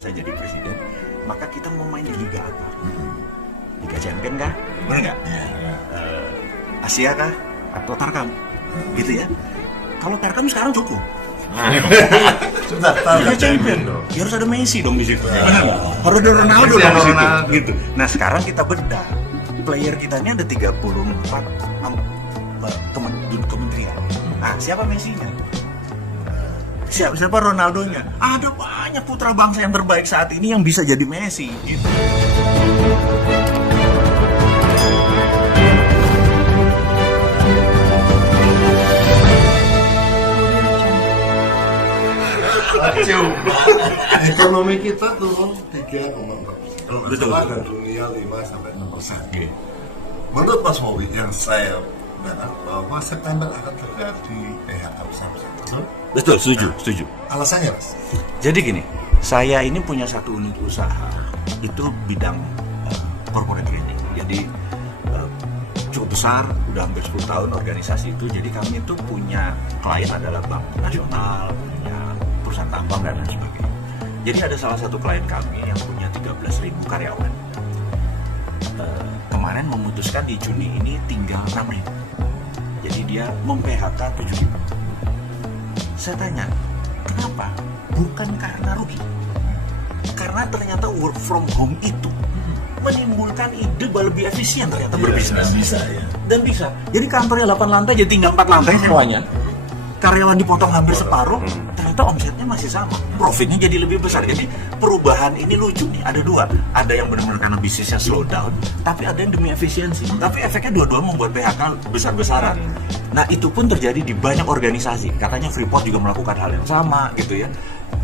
Saya jadi presiden, maka kita mau main di liga apa? Liga Champion kah? Benar nggak? Asia kah? Atau Tarkam? Gitu ya. Kalau Tarkam sekarang cukup. Sudah, Liga Champion dong. Ya harus ada Messi dong di situ. Harus ada Ronaldo dong di situ. Gitu. Nah sekarang kita bedah. Player kita ini ada 34 kementerian. Nah siapa Messi-nya? Siapa Ronaldonya? Ada banyak putra bangsa yang terbaik saat ini yang bisa jadi Messi gitu. Ekonomi kita turun 3,4%. Betul. Dan dunia 5-6%. Menurut Mas Mowi yang saya dengar bahwa September akan terjadi PHK besar-besaran. Betul, setuju. Alasannya, Mas? Jadi gini, saya ini punya satu unit usaha, itu bidang corporate training. Jadi cukup besar, udah hampir 10 tahun organisasi itu. Jadi kami itu punya klien adalah bank nasional, punya perusahaan tambang dan lain sebagainya. Jadi ada salah satu klien kami yang punya 13.000 karyawan. Kemarin memutuskan di Juni ini tinggal 6.000. Jadi dia mem-PHK 7.000. Saya tanya, kenapa? Bukan karena rugi. Karena ternyata work from home itu menimbulkan ide bahwa lebih efisien ternyata berbisnis. Bisa ya. Dan bisa. Jadi kantornya 8 lantai jadi tinggal 4 lantai sewanya. Karyawan dipotong hampir separuh, ternyata omsetnya masih sama. Profitnya jadi lebih besar. Jadi perubahan ini lucu nih, ada dua. Ada yang benar-benar karena bisnisnya slow down, tapi ada yang demi efisiensi. Tapi efeknya dua-dua membuat PHK besar-besaran. Nah itu pun terjadi di banyak organisasi. Katanya Freeport juga melakukan hal yang sama gitu ya.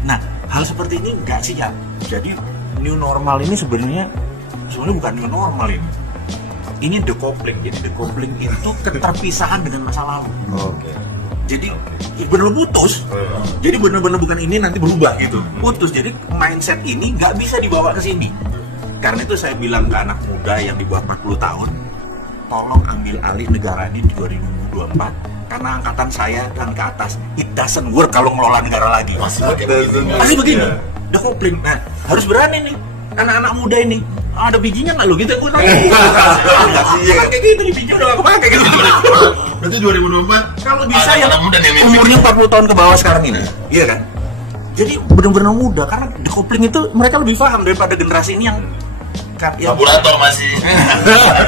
Nah hal seperti ini nggak siap. Jadi new normal ini sebenarnya bukan new normal ini. Ini decoupling. Jadi decoupling itu keterpisahan dengan masa lalu. Oke. Jadi benar putus. Jadi benar-benar bukan ini nanti berubah gitu. Putus. Jadi mindset ini nggak bisa dibawa ke sini. Karena itu saya bilang ke anak muda yang di bawah 40 tahun, tolong ambil alih negara ini di 2024. Karena angkatan saya dan ke atas, it doesn't work kalau ngelola negara lagi. Masih begini. Decoupling. Nah, harus berani nih. Anak-anak muda ini. Ada bijinya nggak lo gitu? Gue nanya. Kayak gitu nih biji udah gak kepake gitu. Berarti 2024 Kalau bisa yang umurnya 40 tahun ke bawah sekarang ini, iya kan? Jadi benar-benar muda karena decoupling itu mereka lebih paham daripada generasi ini yang karburator masih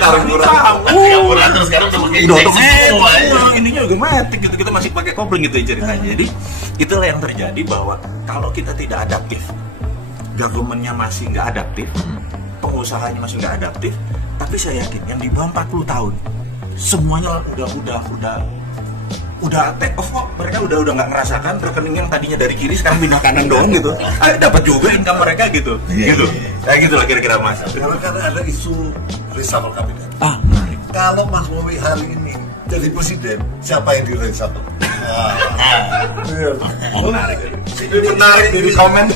karburator sekarang udah pakai injeksi semua ya. Ininya juga matic gitu, kita masih pakai kopling gitu ya ceritanya. Jadi itulah yang terjadi bahwa kalau kita tidak adaptif, government-nya masih nggak adaptif, pengusahanya masih nggak adaptif, tapi saya yakin yang di bawah 40 tahun semuanya udah take off kok. Mereka udah nggak ngerasakan rekening yang tadinya dari kiri sekarang pindah kanan doang gitu. Dapat juga income mereka gitu. Gitu. Kayak gitu lah kira-kira Mas. karena ada isu reshuffle kabinet. Menarik. Kalau Mas Mowi hari ini jadi presiden, siapa yang di reshuffle? Menarik. Menarik di komen.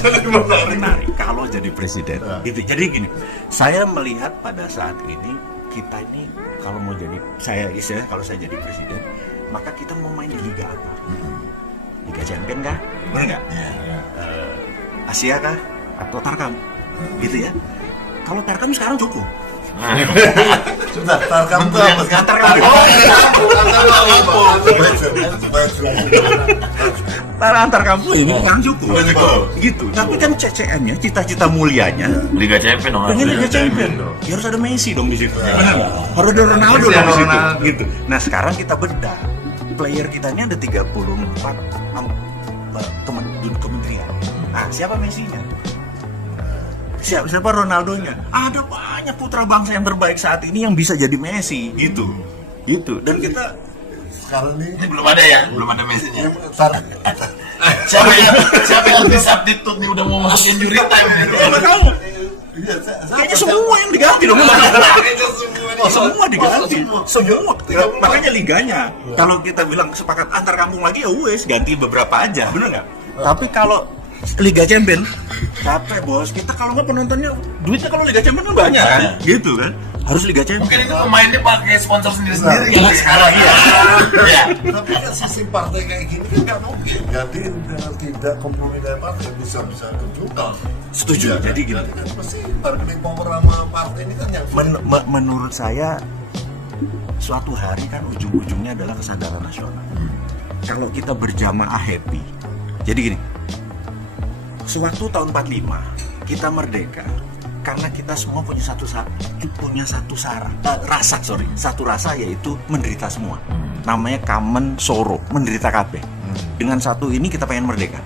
Menarik kalau jadi presiden. Gitu. Jadi gini, saya melihat pada saat ini kita ini kalau mau jadi kalau saya jadi presiden, maka kita mau main di liga apa? Liga Champion kah? Benar nggak? Asia kah? Atau Tarkam? Gitu ya. Kalau Tarkam sekarang cukup. Sudah, Tarkam itu apa? Tarkam. Antar kampus ini sekarang cukup. Gitu. Tapi kan CCM-nya, cita-cita mulianya Liga Champion dong. pengen Liga Champion. Ya harus ada Messi dong di situ. Harus ada Ronaldo dong di situ. Gitu. Nah, sekarang kita bedah. Player kita ini ada 34 kementerian. Nah, siapa Messi-nya? Siapa Ronaldonya? Ada banyak putra bangsa yang terbaik saat ini yang bisa jadi Messi gitu. Gitu. Dan kita Sekarang ini Belum ada ya, belum ada Messi-nya. Tarkam. Siapa yang di substitute nih udah mau masukin juri time nih? Apa tahu? Kayaknya semua yang diganti dong. Semua diganti. Semua. Makanya liganya. Kalau kita bilang sepakat antar kampung lagi ya wes ganti beberapa aja. Bener nggak? Tapi kalau Liga Champion capek bos. Kita kalau nggak penontonnya duitnya kalau Liga Champion kan banyak kan? Gitu kan? harus Liga Mungkin Champions. itu pemainnya pakai sponsor sendiri-sendiri kan sekarang ya. Ya. Tapi kan sistem partai kayak gini kan nggak mungkin gantiin dengan tidak kompromi dengan partai bisa juga. Setuju. Ya, Jadi gini. kan pasti bargaining power sama partai ini kan yang Menurut saya suatu hari kan ujung-ujungnya adalah kesadaran nasional. Kalau kita berjamaah happy, jadi gini, sewaktu tahun 45 kita merdeka karena kita semua punya satu rasa yaitu menderita semua. Namanya common sorrow, menderita kabeh. Dengan satu ini kita pengen merdeka.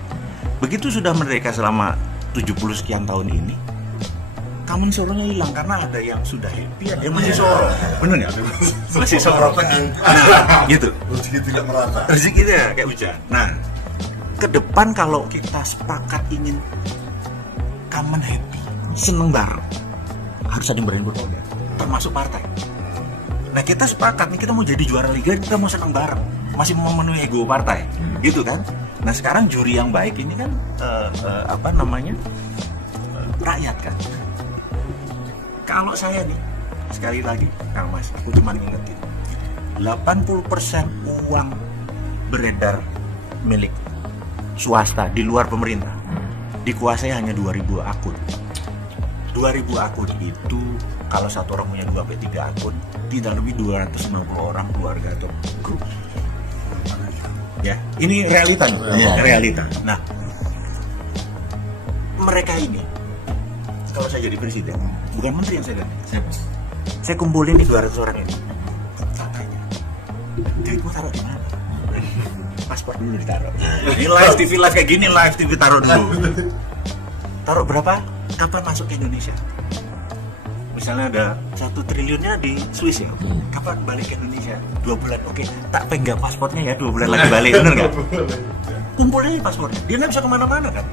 Begitu sudah merdeka selama 70 sekian tahun ini, common sorrow-nya hilang karena ada yang sudah happy, ada yang masih sorrow. Bener nggak? Masih sorrow. Gitu. rezeki tidak merata. Rezeki itu ya kayak hujan. Nah, ke depan kalau kita sepakat ingin common happy, seneng bareng, harus ada yang berani berkorban, termasuk partai. Nah, kita sepakat nih, kita mau jadi juara liga, kita mau seneng bareng, masih mau memenuhi ego partai, gitu kan? Nah, sekarang juri yang baik ini kan rakyat kan. Kalau saya nih, sekali lagi, Kang Mas, aku cuma ingetin, 80% uang beredar milik swasta di luar pemerintah dikuasai hanya 2.000 akun. 2.000 akun itu kalau satu orang punya 2-3 akun, tidak lebih 250 orang keluarga atau grup. Ya, ini realita nih, realita. Nah, mereka ini kalau saya jadi presiden, bukan menteri yang saya ganti. Saya kumpulin nih 200 orang ini. Katanya, duitmu taruh di mana? Paspor dulu ditaruh. Ini live TV live kayak gini, live TV taruh dulu. Taruh berapa? Kapan masuk ke Indonesia? Misalnya ada 1 triliunnya di Swiss ya. Kapan balik ke Indonesia? 2 bulan. Oke, tak pegang paspornya ya, 2 bulan lagi balik, bener nggak? Kumpulin paspornya. Dia nggak bisa kemana-mana kan?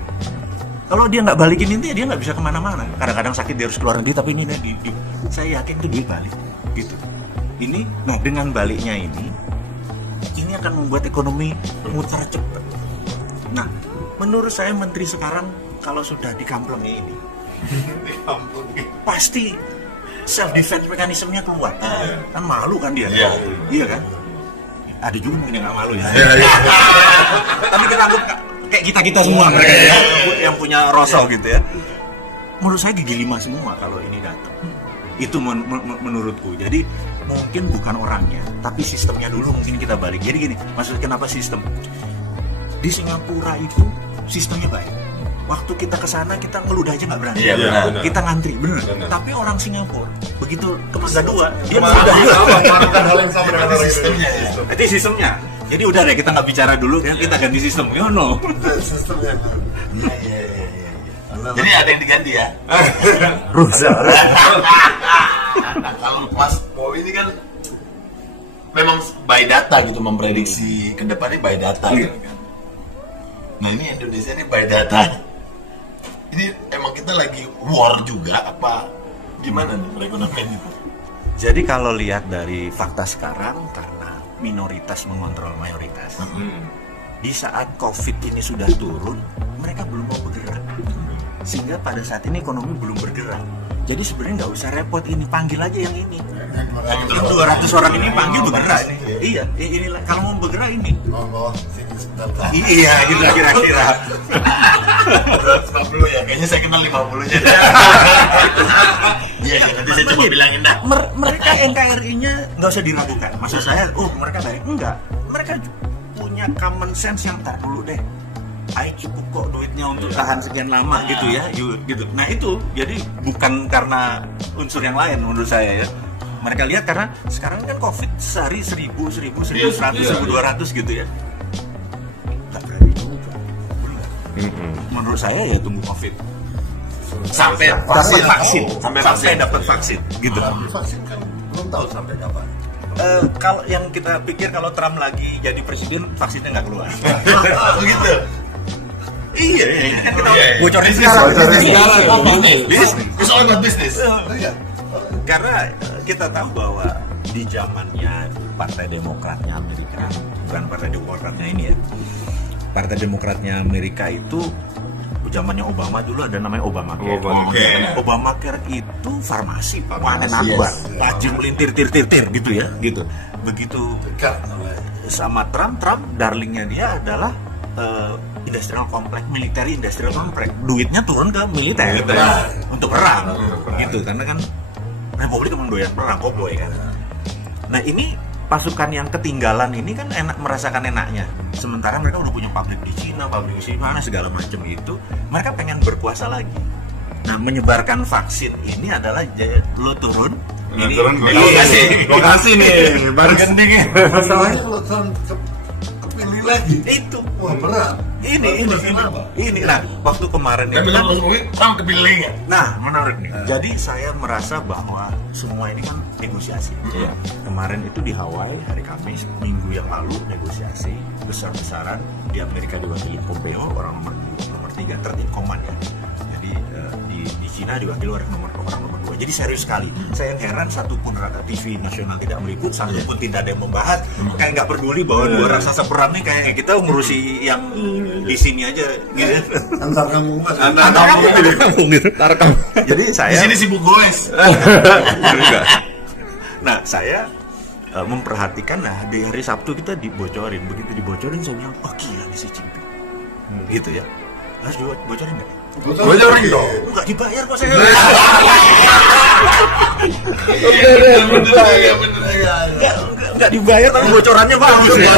Kalau dia nggak balikin ini, dia nggak bisa kemana-mana. Kadang-kadang sakit dia harus keluar negeri, tapi ini saya yakin itu dia balik, gitu. Ini, nah dengan baliknya ini akan membuat ekonomi muter cepat. Nah, menurut saya menteri sekarang kalau sudah dikamplengi ini, pasti self defense mekanismenya keluar. Kan malu kan dia, iya kan? Ada juga mungkin yang nggak malu ya. Tapi kita anggap kayak kita semua mereka yang punya rosol gitu ya. Menurut saya gigi 5 semua kalau ini datang. Itu menurutku. Jadi mungkin bukan orangnya, tapi sistemnya dulu mungkin kita balik. Jadi gini, maksudnya kenapa sistem? Di Singapura itu sistemnya baik. Waktu kita ke sana kita ngeludah aja nggak berani. Iya, benar. Kita ngantri, bener. Tapi orang Singapura begitu ke Mangga 2 dia ngeludah juga. Melakukan hal yang sama dengan Sistemnya. Jadi sistemnya. Jadi udah deh kita nggak bicara dulu, kita ganti sistem. You know. sistemnya. Iya. Jadi ada yang diganti ya. Kalau Mas Bowi ini kan memang by data gitu, memprediksi ke depannya by data gitu kan. Nah ini Indonesia ini by data. Ini emang kita lagi war juga apa gimana nih perekonomian itu? Jadi kalau lihat dari fakta sekarang, karena minoritas mengontrol mayoritas, di saat COVID ini sudah turun, mereka belum mau bergerak. Sehingga pada saat ini ekonomi belum bergerak. Jadi sebenarnya nggak usah repot ini, panggil aja yang ini. Yang 200 orang ini panggil bergerak ini. Iya, ini kalau mau bergerak ini. Oh, sini sebentar. Iya, gitu kira-kira. 50 ya, kayaknya saya kenal 50-nya. Iya, nanti saya coba bilangin dah. Mereka NKRI-nya nggak usah diragukan. Maksud saya, mereka baik. Enggak. Mereka punya common sense yang tak dulu deh. Ayo cukup kok duitnya untuk tahan sekian lama gitu ya, gitu. Nah itu, jadi bukan karena unsur yang lain menurut saya ya. Mereka lihat karena sekarang kan COVID sehari 1.000, 1.100, 1.200 gitu ya. Nggak berani juga. Menurut saya ya tunggu COVID. Sampai dapat vaksin, sampai dapat vaksin, gitu. Vaksin kan belum tahu sampai kapan. Kalau yang kita pikir kalau Trump lagi jadi presiden, vaksinnya nggak keluar. Begitu. Iya, ini kan kita bocorin sekarang. Bisnis. It's all about business. Karena kita tahu bahwa di zamannya Partai Demokratnya Amerika, bukan Partai Demokratnya ini ya, Partai Demokratnya Amerika itu zamannya Obama dulu ada namanya Obamacare. Oke. Obamacare itu farmasi, panen Farmasi, akbar, yes. tajir melintir tir gitu ya, gitu. Begitu Dekat namanya. sama Trump darlingnya dia adalah industrial complex, military industrial complex. Duitnya turun ke militer untuk perang, gitu. Karena kan Republik emang doyan perang, cowboy kan. Nah ini pasukan yang ketinggalan ini kan enak, merasakan enaknya. Sementara mereka udah punya pabrik di Cina, pabrik di mana segala macam itu. Mereka pengen berkuasa lagi. Nah menyebarkan vaksin ini adalah lo turun. Ini Gua kasih nih, baru gendingin. Masalahnya kalau Trump kepilih lagi, itu. wah berat. Ini. Nah waktu kemarin Dan itu bilang Mas Bobi, Trump kepilih nggak? nah, menarik nih. Jadi saya merasa bahwa semua ini kan negosiasi. Iya. Kemarin itu di Hawaii hari Kamis, minggu yang lalu negosiasi besar-besaran di Amerika diwakili Pompeo, orang nomor 3 third in command ya. Jadi di Cina diwakili orang nomor 2. Jadi serius sekali. Saya heran satupun TV nasional tidak meliput, satupun tidak ada yang membahas. Kayak nggak peduli bahwa dua raksasa perang nih kayak kita ngurusi yang di sini aja gitu. Antar kamu mas. Jadi Di saya sini sibuk goes. nah saya memperhatikan, nah di hari Sabtu kita dibocorin, begitu dibocorin saya bilang oh gila nih si Jinping gitu ya. Harus dibocorin nggak? Bocorin dong. Nggak dibayar kok saya. Nggak dibayar tapi bocorannya bagus ya.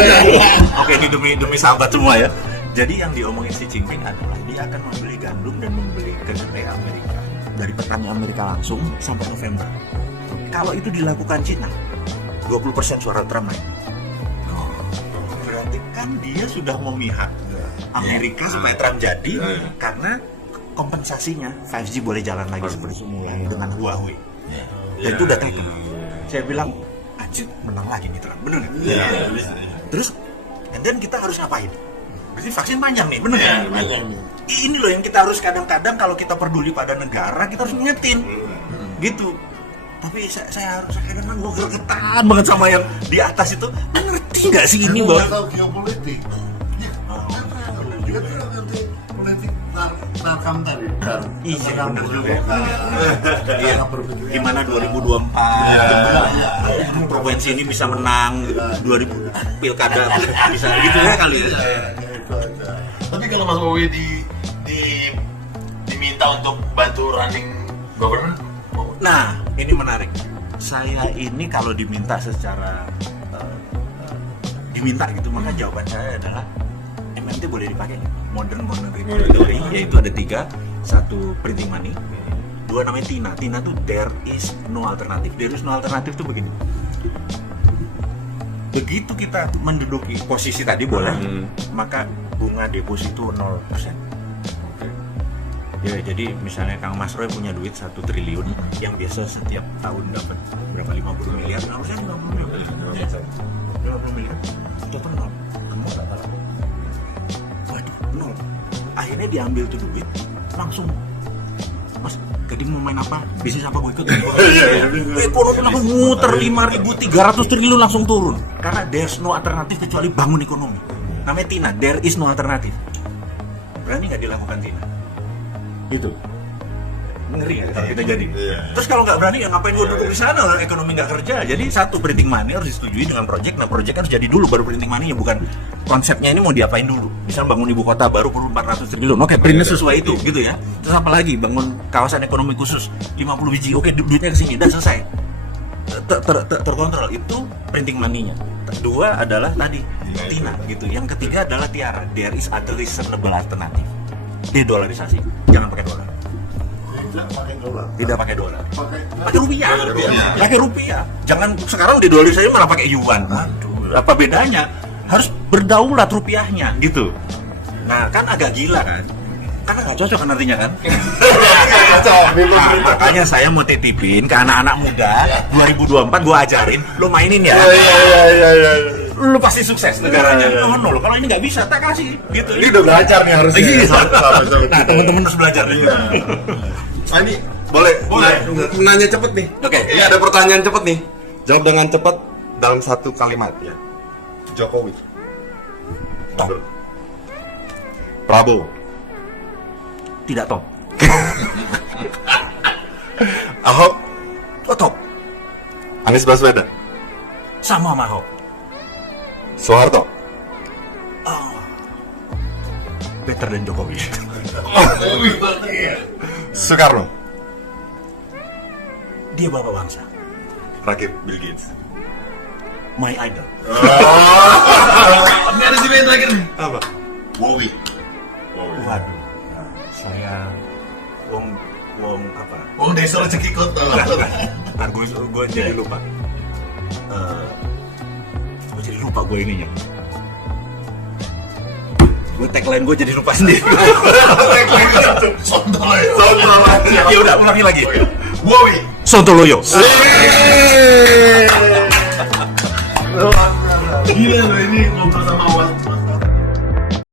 Oke, ini demi sahabat semua ya. Jadi yang diomongin si Jinping adalah dia akan membeli gandum dan membeli kedelai Amerika dari petani Amerika langsung sampai November. Kalau itu dilakukan Cina, 20% suara Trump naik. Berarti kan dia sudah memihak Amerika supaya Trump jadi karena kompensasinya 5G boleh jalan lagi seperti semula dengan Huawei. Dan itu udah taken. Saya bilang, anjir menang lagi nih Trump, bener nggak? Terus, and then kita harus ngapain? Berarti vaksin panjang nih, bener nggak? Ini loh yang kita harus kadang-kadang kalau kita peduli pada negara, kita harus ngingetin. Gitu. Tapi saya harus kadang-kadang gue gergetan banget sama yang di atas itu. Ngerti nggak sih ini Kamu bahwa nggak tahu geopolitik. Dia tuh nanti politik narkam tadi. Iya, bener juga. Iya. Berpikir. Gimana 2024 provinsi ini bisa menang 2000 pilkada bisa gitu ya kali ya. Tapi kalau Mas Bobi diminta untuk bantu running government, Nah ini menarik. Saya ini kalau diminta secara diminta gitu, maka jawaban saya adalah MMT boleh dipakai modern monetary, yaitu ada 3. 1 printing money, 2 namanya TINA. TINA tuh there is no alternative. There is no alternative tuh begini. Begitu kita menduduki posisi tadi boleh, maka bunga deposito 0%. Ya, jadi misalnya Kang Mas Roy punya duit 1 triliun yang biasa setiap tahun dapat berapa 50 miliar, harusnya 50 miliar. 50 miliar. Total 0. Kamu dapat apa? Waduh, 0. Akhirnya diambil tuh duit langsung. Mas, Gading mau main apa? Bisnis apa gue ikut? Ekonomi langsung muter 5.300 triliun langsung turun. Karena there's no alternatif kecuali bangun ekonomi. Namanya TINA, there is no alternative. Berani nggak dilakukan TINA? Itu ngeri ya kalau kita jadi. Terus kalau nggak berani ya ngapain gue duduk di sana, ekonomi nggak kerja. Jadi 1 printing money harus disetujui dengan project. Nah project harus jadi dulu baru printing money, ya bukan konsepnya ini mau diapain dulu. Misal bangun ibu kota baru perlu 400 triliun, oke printnya sesuai itu gitu ya. Terus apa lagi, bangun kawasan ekonomi khusus 50 biji, oke duitnya kesini dan selesai. Terkontrol, itu printing money-nya. 2 adalah tadi TINA gitu. Yang ketiga adalah TIARA, there is other reasonable alternative. Dedolarisasi, jangan pakai dolar. Tidak pakai dolar. Pakai rupiah. Pakai rupiah. Jangan sekarang dedolarisasi malah pakai yuan. Aduh, apa bedanya? Harus berdaulat rupiahnya gitu. Nah, kan agak gila kan? Karena nggak cocok kan artinya kan? Nah, makanya saya mau titipin ke anak-anak muda 2024 gua ajarin, lo mainin ya. Lu pasti sukses negaranya. No, kalau ini nggak bisa, tak kasih. Gitu. ini udah belajar nih harusnya. Nah, teman-teman harus belajar nih. Ah, ini boleh. Menanya cepet nih. Oke. Ini ada pertanyaan cepet nih. Jawab dengan cepat dalam 1 kalimat ya. Jokowi. Top. Prabowo. tidak top. Ahok, Oh, top. Anies Baswedan, Sama sama Ahok. Soeharto, Better than Jokowi. Soekarno, Dia bapak bangsa. Rakib Bill Gates. My idol. Ini ada si yang terakhir nih. Apa? Wowi. Waduh. Saya wong apa? Wong desa rezeki kota. Ntar gue jadi lupa. Gue jadi lupa gue ininya. Gue tagline gue jadi lupa sendiri. Sontoloyo. Ya udah ulangi lagi. Wowi. Sontoloyo. Gila loh ini ngobrol sama